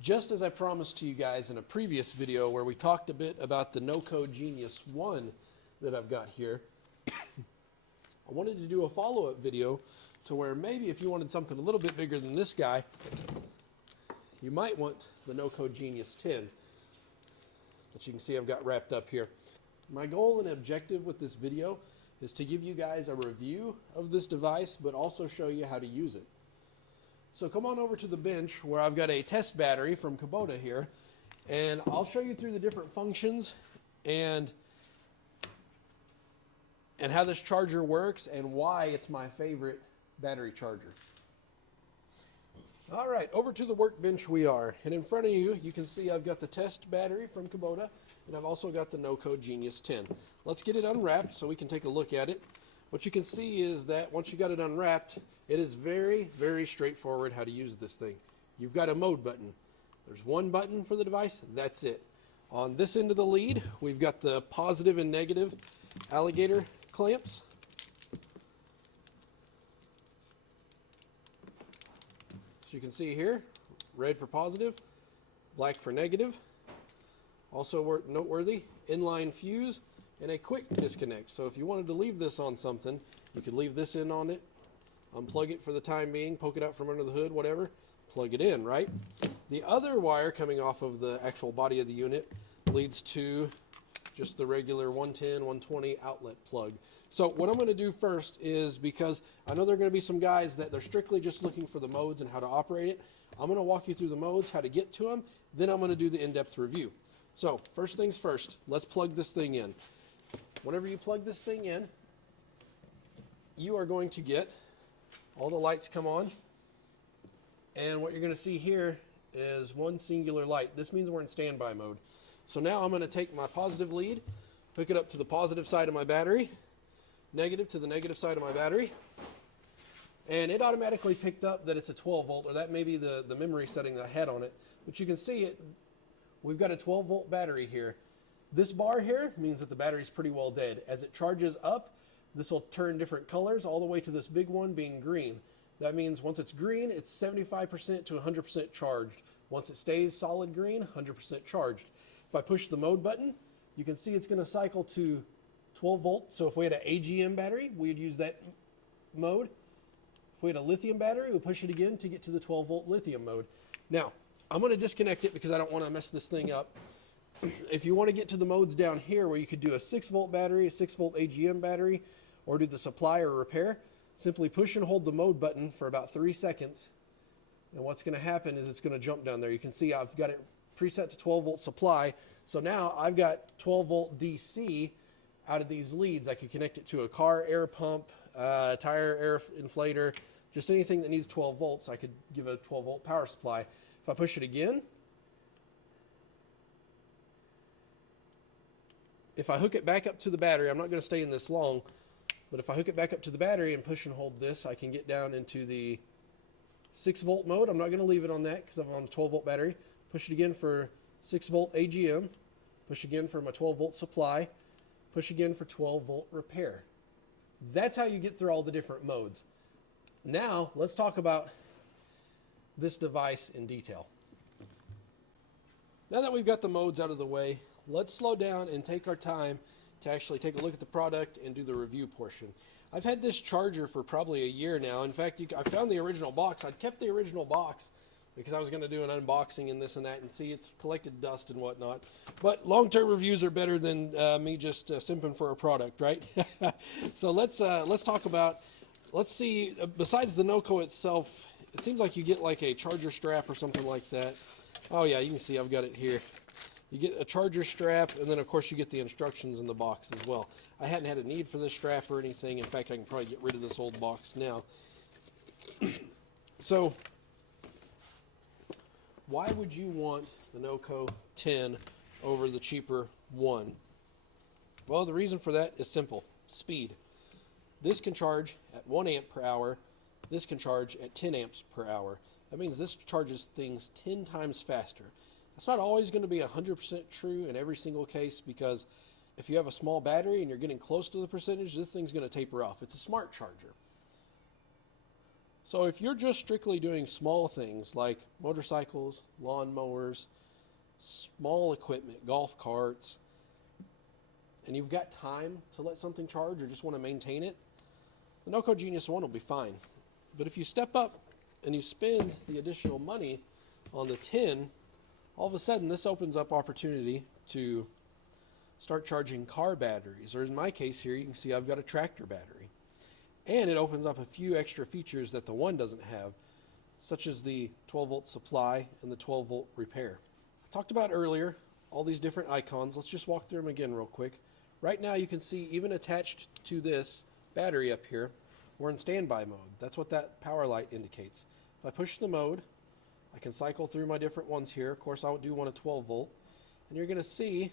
Just as I promised to you guys in a previous video where we talked a bit about the NOCO Genius 1 that I've got here, I wanted to do a follow-up video to where maybe if you wanted something a little bit bigger than this guy, you might want the NOCO Genius 10 that you can see I've got wrapped up here. My goal and objective with this video is to give you guys a review of this device, but also show you how to use it. So come on over to the bench where I've got a test battery from Kubota here, and I'll show you through the different functions and how this charger works and why it's my favorite battery charger. All right, over to the workbench we are, and in front of you, you can see I've got the test battery from Kubota, and I've also got the NOCO Genius 10. Let's get it unwrapped so we can take a look at it. What you can see is that once you got it unwrapped, it is very, very straightforward how to use this thing. You've got a mode button. There's one button for the device, that's it. On this end of the lead, we've got the positive and negative alligator clamps. So you can see here, red for positive, black for negative. Also noteworthy, inline fuse and a quick disconnect. So if you wanted to leave this on something, you could leave this in on it, unplug it for the time being, poke it out from under the hood, whatever, plug it in, right? The other wire coming off of the actual body of the unit leads to just the regular 110, 120 outlet plug. So what I'm going to do first is, because I know there are going to be some guys that they're strictly just looking for the modes and how to operate it, I'm going to walk you through the modes, how to get to them, then I'm going to do the in-depth review. So first things first, let's plug this thing in. Whenever you plug this thing in, you are going to get all the lights come on, and what you're going to see here is one singular light. This means we're in standby mode. So now I'm going to take my positive lead, hook it up to the positive side of my battery, negative to the negative side of my battery, and it automatically picked up that it's a 12 volt, or that may be the memory setting that I had on it. But you can see it, we've got a 12 volt battery here. This bar here means that the battery's pretty well dead. As it charges up, this will turn different colors all the way to this big one being green. That means once it's green, it's 75% to 100% charged. Once it stays solid green, 100% charged. If I push the mode button, you can see it's going to cycle to 12 volts. So if we had an AGM battery, we'd use that mode. If we had a lithium battery, we'd push it again to get to the 12 volt lithium mode. Now, I'm going to disconnect it because I don't want to mess this thing up. If you want to get to the modes down here where you could do a 6 volt battery, a 6 volt AGM battery, or do the supply or repair, simply push and hold the mode button for about 3 seconds. And what's going to happen is it's going to jump down there. You can see I've got it preset to 12 volt supply. So now I've got 12 volt DC out of these leads. I could connect it to a car air pump, tire air inflator, just anything that needs 12 volts. I could give a 12 volt power supply. If I push it again, if I hook it back up to the battery, I'm not going to stay in this long, but if I hook it back up to the battery and push and hold this, I can get down into the 6 volt mode. I'm not going to leave it on that because I'm on a 12 volt battery. Push it again for 6 volt AGM, push again for my 12 volt supply, push again for 12 volt repair. That's how you get through all the different modes. Now, let's talk about this device in detail. Now that we've got the modes out of the way, let's slow down and take our time to actually take a look at the product and do the review portion. I've had this charger for probably a year now. In fact, I found the original box. I'd kept the original box because I was going to do an unboxing and this and that and see it's collected dust and whatnot. But long-term reviews are better than me just simping for a product, right? So let's talk about, let's see, besides the NOCO itself, it seems like you get like a charger strap or something like that. Oh yeah, you can see I've got it here. You get a charger strap, and then of course you get the instructions in the box as well. I hadn't had a need for this strap or anything. In fact, I can probably get rid of this old box now. So, why would you want the NOCO 10 over the cheaper one? Well, the reason for that is simple. Speed. This can charge at 1 amp per hour. This can charge at 10 amps per hour. That means this charges things 10 times faster. It's not always going to be 100% true in every single case, because if you have a small battery and you're getting close to the percentage, this thing's going to taper off. It's a smart charger. So if you're just strictly doing small things like motorcycles, lawn mowers, small equipment, golf carts, and you've got time to let something charge or just want to maintain it, the NOCO Genius 1 will be fine. But if you step up and you spend the additional money on the 10, all of a sudden this opens up opportunity to start charging car batteries. Or in my case here, you can see I've got a tractor battery. And it opens up a few extra features that the 1 doesn't have, such as the 12-volt supply and the 12-volt repair. I talked about earlier all these different icons. Let's just walk through them again real quick. Right now you can see even attached to this battery up here, we're in standby mode. That's what that power light indicates. If I push the mode, I can cycle through my different ones here. Of course, I do want a 12 volt. And you're going to see,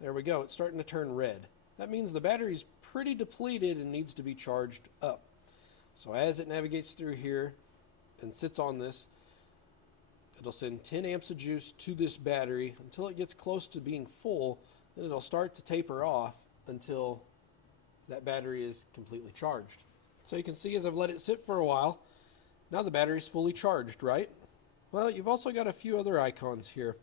there we go, it's starting to turn red. That means the battery's pretty depleted and needs to be charged up. So as it navigates through here and sits on this, it'll send 10 amps of juice to this battery until it gets close to being full. Then it'll start to taper off until that battery is completely charged. So you can see as I've let it sit for a while, now the battery's fully charged, right? Well, you've also got a few other icons here.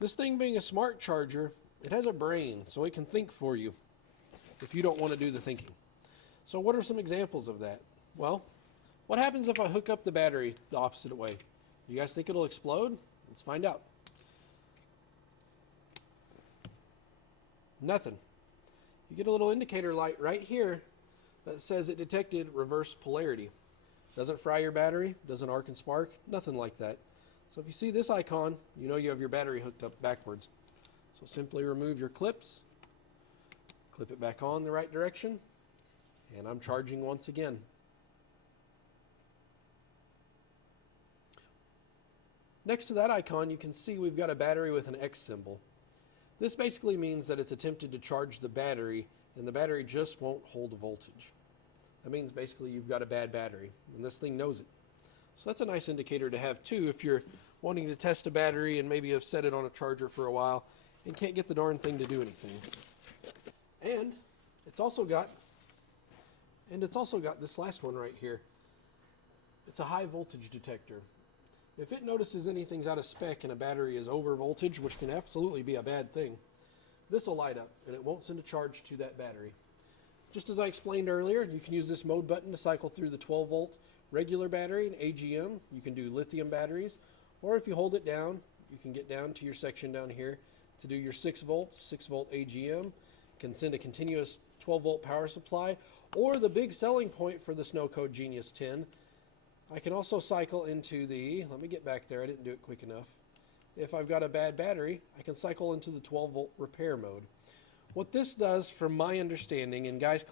This thing being a smart charger, it has a brain, so it can think for you if you don't want to do the thinking. So what are some examples of that? Well, what happens if I hook up the battery the opposite way? You guys think it'll explode? Let's find out. Nothing. You get a little indicator light right here that says it detected reverse polarity. Doesn't fry your battery, doesn't arc and spark, nothing like that. So if you see this icon, you know you have your battery hooked up backwards. So simply remove your clips, clip it back on the right direction, and I'm charging once again. Next to that icon, you can see we've got a battery with an X symbol. This basically means that it's attempted to charge the battery, and the battery just won't hold voltage. That means basically you've got a bad battery, and this thing knows it. So that's a nice indicator to have too if you're wanting to test a battery and maybe have set it on a charger for a while and can't get the darn thing to do anything. And it's also got this last one right here. It's a high voltage detector. If it notices anything's out of spec and a battery is over voltage, which can absolutely be a bad thing, this will light up and it won't send a charge to that battery. Just as I explained earlier, you can use this mode button to cycle through the 12 volt regular battery and AGM. You can do lithium batteries, or if you hold it down, you can get down to your section down here to do your 6 volt AGM. Can send a continuous 12 volt power supply, or the big selling point for this NOCO Genius 10, I can also cycle into the, let me get back there, I didn't do it quick enough. If I've got a bad battery, I can cycle into the 12 volt repair mode. What this does, from my understanding, and guys,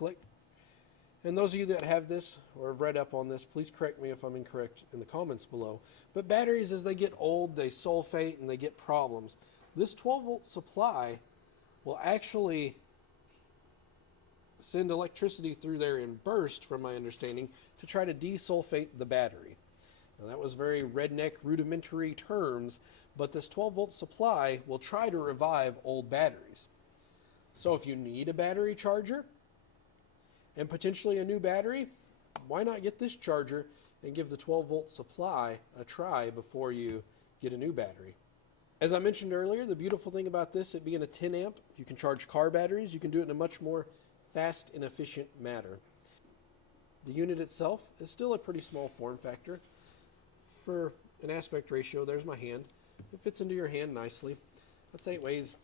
and those of you that have this or have read up on this, please correct me if I'm incorrect in the comments below. But batteries, as they get old, they sulfate and they get problems. This 12 volt supply will actually send electricity through there in burst, from my understanding, to try to desulfate the battery. Now that was very redneck, rudimentary terms, but this 12 volt supply will try to revive old batteries. So if you need a battery charger and potentially a new battery, why not get this charger and give the 12 volt supply a try before you get a new battery? As I mentioned earlier, the beautiful thing about this, it being a 10 amp, you can charge car batteries. You can do it in a much more fast and efficient manner. The unit itself is still a pretty small form factor. For an aspect ratio, there's my hand. It fits into your hand nicely. Let's say it weighs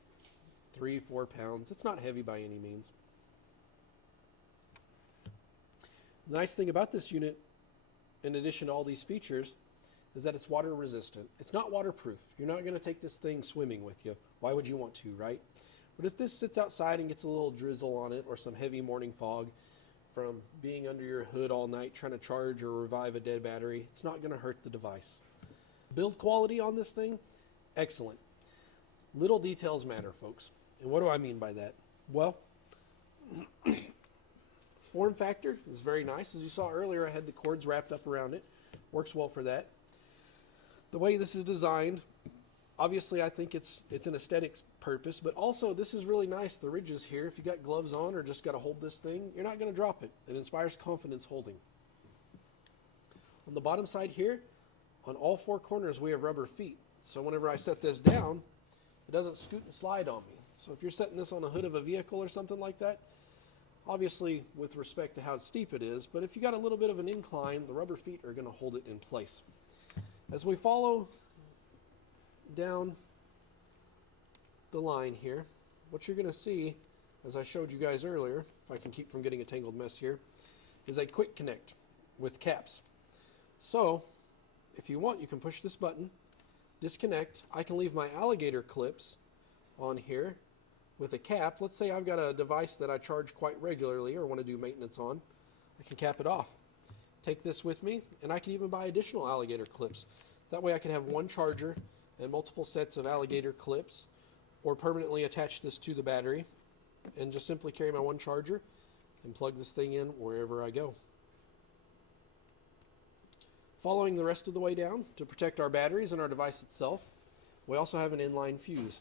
3-4 pounds. It's not heavy by any means. The nice thing about this unit, in addition to all these features, is that it's water resistant. It's not waterproof. You're not going to take this thing swimming with you. Why would you want to, right? But if this sits outside and gets a little drizzle on it or some heavy morning fog from being under your hood all night trying to charge or revive a dead battery, it's not going to hurt the device. Build quality on this thing, excellent. Little details matter, folks. And what do I mean by that? Well, form factor is very nice. As you saw earlier, I had the cords wrapped up around it. Works well for that. The way this is designed, obviously I think it's an aesthetics purpose, but also this is really nice, the ridges here. If you got gloves on or just got to hold this thing, you're not going to drop it. It inspires confidence holding. On the bottom side here, on all four corners, we have rubber feet. So whenever I set this down, it doesn't scoot and slide on me. So if you're setting this on a hood of a vehicle or something like that, obviously with respect to how steep it is, but if you got a little bit of an incline, the rubber feet are going to hold it in place. As we follow down the line here, what you're going to see, as I showed you guys earlier, if I can keep from getting a tangled mess here, is a quick connect with caps. So if you want, you can push this button, disconnect. I can leave my alligator clips on here with a cap. Let's say I've got a device that I charge quite regularly or want to do maintenance on. I can cap it off. Take this with me, and I can even buy additional alligator clips. That way I can have one charger and multiple sets of alligator clips, or permanently attach this to the battery and just simply carry my one charger and plug this thing in wherever I go. Following the rest of the way down, to protect our batteries and our device itself, we also have an inline fuse.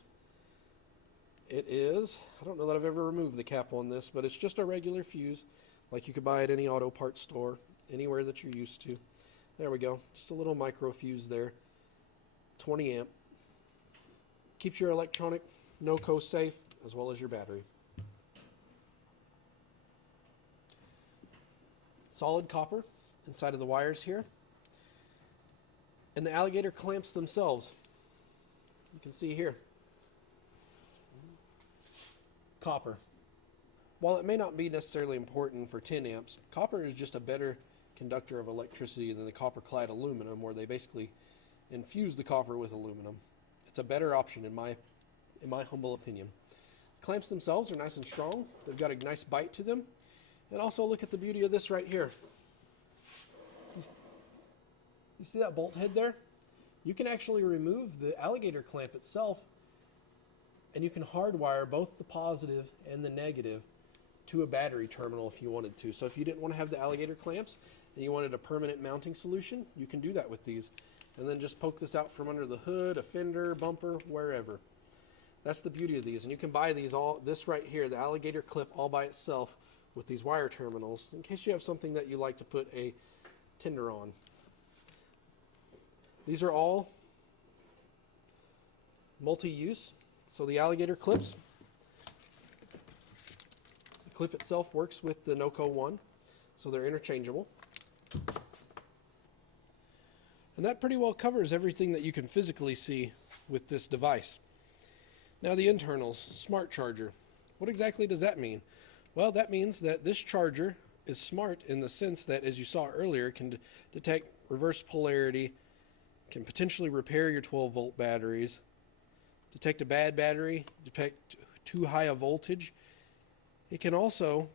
It is, I don't know that I've ever removed the cap on this, but it's just a regular fuse like you could buy at any auto parts store, anywhere that you're used to. There we go, just a little micro fuse there, 20 amp. Keeps your electronic NOCO safe as well as your battery. Solid copper inside of the wires here. And the alligator clamps themselves, you can see here, copper. While it may not be necessarily important for 10 amps, copper is just a better conductor of electricity than the copper clad aluminum, where they basically infuse the copper with aluminum. It's a better option in my humble opinion. The clamps themselves are nice and strong. They've got a nice bite to them. And also look at the beauty of this right here. You see that bolt head there? You can actually remove the alligator clamp itself, and you can hardwire both the positive and the negative to a battery terminal if you wanted to. So if you didn't want to have the alligator clamps and you wanted a permanent mounting solution, you can do that with these. And then just poke this out from under the hood, a fender, bumper, wherever. That's the beauty of these. And you can buy these this right here, the alligator clip all by itself with these wire terminals, in case you have something that you like to put a tender on. These are all multi-use. So the alligator clips, the clip itself works with the NOCO one, so they're interchangeable. And that pretty well covers everything that you can physically see with this device. Now the internals, smart charger. What exactly does that mean? Well, that means that this charger is smart in the sense that, as you saw earlier, it can detect reverse polarity, can potentially repair your 12-volt batteries, detect a bad battery, detect too high a voltage. It also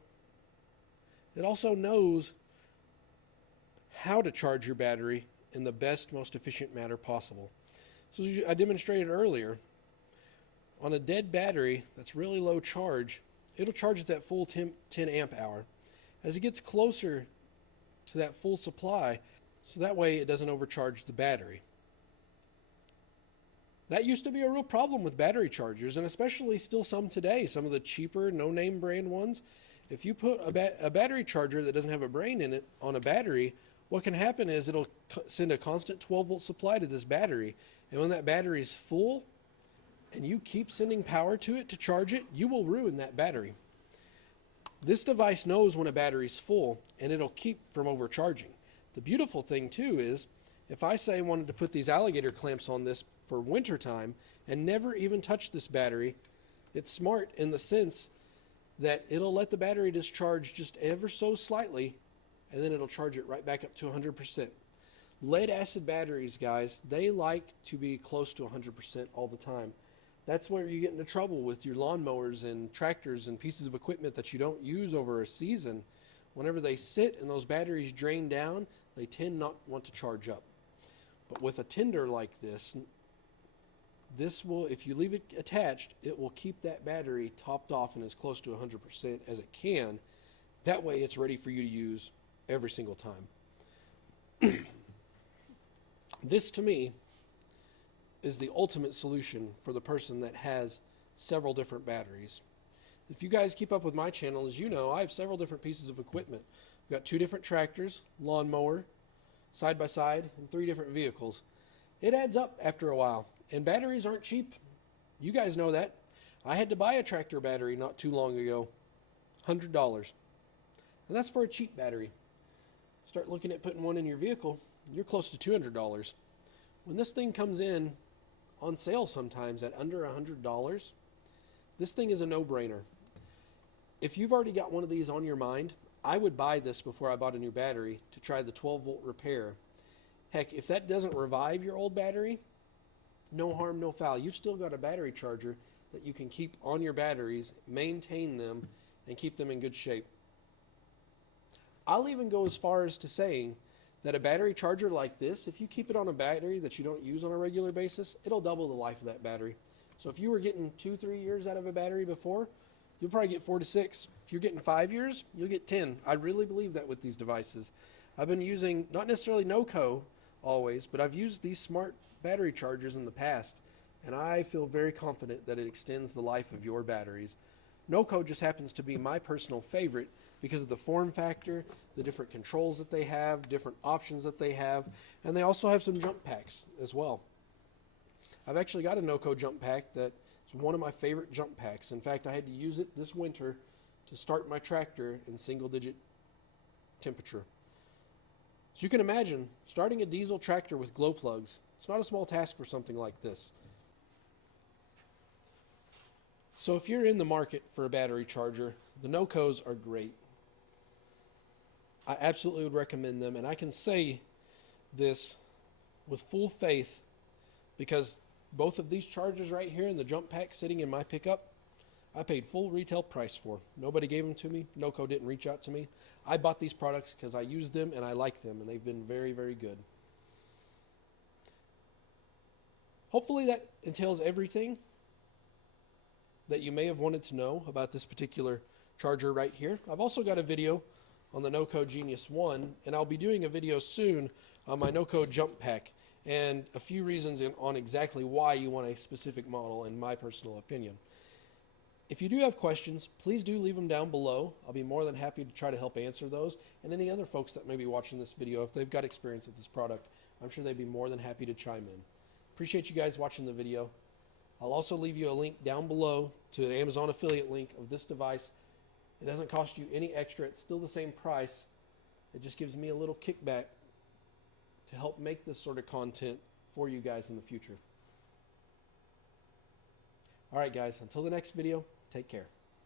knows how to charge your battery in the best, most efficient manner possible. So as I demonstrated earlier, on a dead battery that's really low charge, it'll charge at that full 10 amp hour. As it gets closer to that full supply, so that way it doesn't overcharge the battery. That used to be a real problem with battery chargers, and especially still some today. Some of the cheaper, no-name brand ones. If you put a battery charger that doesn't have a brain in it on a battery, what can happen is it'll send a constant 12-volt supply to this battery. And when that battery is full, and you keep sending power to it to charge it, you will ruin that battery. This device knows when a battery's full, and it'll keep from overcharging. The beautiful thing, too, is if I say I wanted to put these alligator clamps on this for winter time and never even touch this battery, it's smart in the sense that it'll let the battery discharge just ever so slightly, and then it'll charge it right back up to 100%. Lead acid batteries, guys, they like to be close to 100% all the time. That's where you get into trouble with your lawnmowers and tractors and pieces of equipment that you don't use over a season. Whenever they sit and those batteries drain down, they tend not want to charge up. But with a tender like this will, if you leave it attached, it will keep that battery topped off and as close to 100% as it can. That way it's ready for you to use every single time. This, to me, is the ultimate solution for the person that has several different batteries. If you guys keep up with my channel, as you know, I have several different pieces of equipment. I've got 2 different tractors, lawnmower, side by side, and 3 different vehicles. It adds up after a while, and batteries aren't cheap. You guys know that. I had to buy a tractor battery not too long ago, $100. And that's for a cheap battery. Start looking at putting one in your vehicle, you're close to $200. When this thing comes in on sale sometimes at under $100, this thing is a no-brainer. If you've already got one of these on your mind, I would buy this before I bought a new battery to try the 12-volt repair. Heck, if that doesn't revive your old battery, no harm, no foul. You've still got a battery charger that you can keep on your batteries, maintain them, and keep them in good shape. I'll even go as far as to saying that a battery charger like this, if you keep it on a battery that you don't use on a regular basis, it'll double the life of that battery. So if you were getting 2-3 years out of a battery before, you'll probably get 4 to 6. If you're getting 5 years, you'll get 10. I really believe that with these devices. I've been using, not necessarily NOCO always, but I've used these smart battery chargers in the past, and I feel very confident that it extends the life of your batteries. NOCO just happens to be my personal favorite because of the form factor, the different controls that they have, different options that they have, and they also have some jump packs as well. I've actually got a NOCO jump pack that is one of my favorite jump packs. In fact, I had to use it this winter to start my tractor in single-digit temperature. So you can imagine, starting a diesel tractor with glow plugs, it's not a small task for something like this. So if you're in the market for a battery charger, the NOCOs are great. I absolutely would recommend them, and I can say this with full faith because both of these chargers right here and the jump pack sitting in my pickup, I paid full retail price for. Nobody gave them to me. NOCO didn't reach out to me. I bought these products because I use them and I like them, and they've been very, very good. Hopefully that entails everything that you may have wanted to know about this particular charger right here. I've also got a video on the NOCO Genius 1, and I'll be doing a video soon on my NOCO jump pack and a few reasons on exactly why you want a specific model, in my personal opinion. If you do have questions, please do leave them down below. I'll be more than happy to try to help answer those. And any other folks that may be watching this video, if they've got experience with this product, I'm sure they'd be more than happy to chime in. Appreciate you guys watching the video. I'll also leave you a link down below to an Amazon affiliate link of this device. It doesn't cost you any extra. It's still the same price. It just gives me a little kickback to help make this sort of content for you guys in the future. All right, guys, until the next video, take care.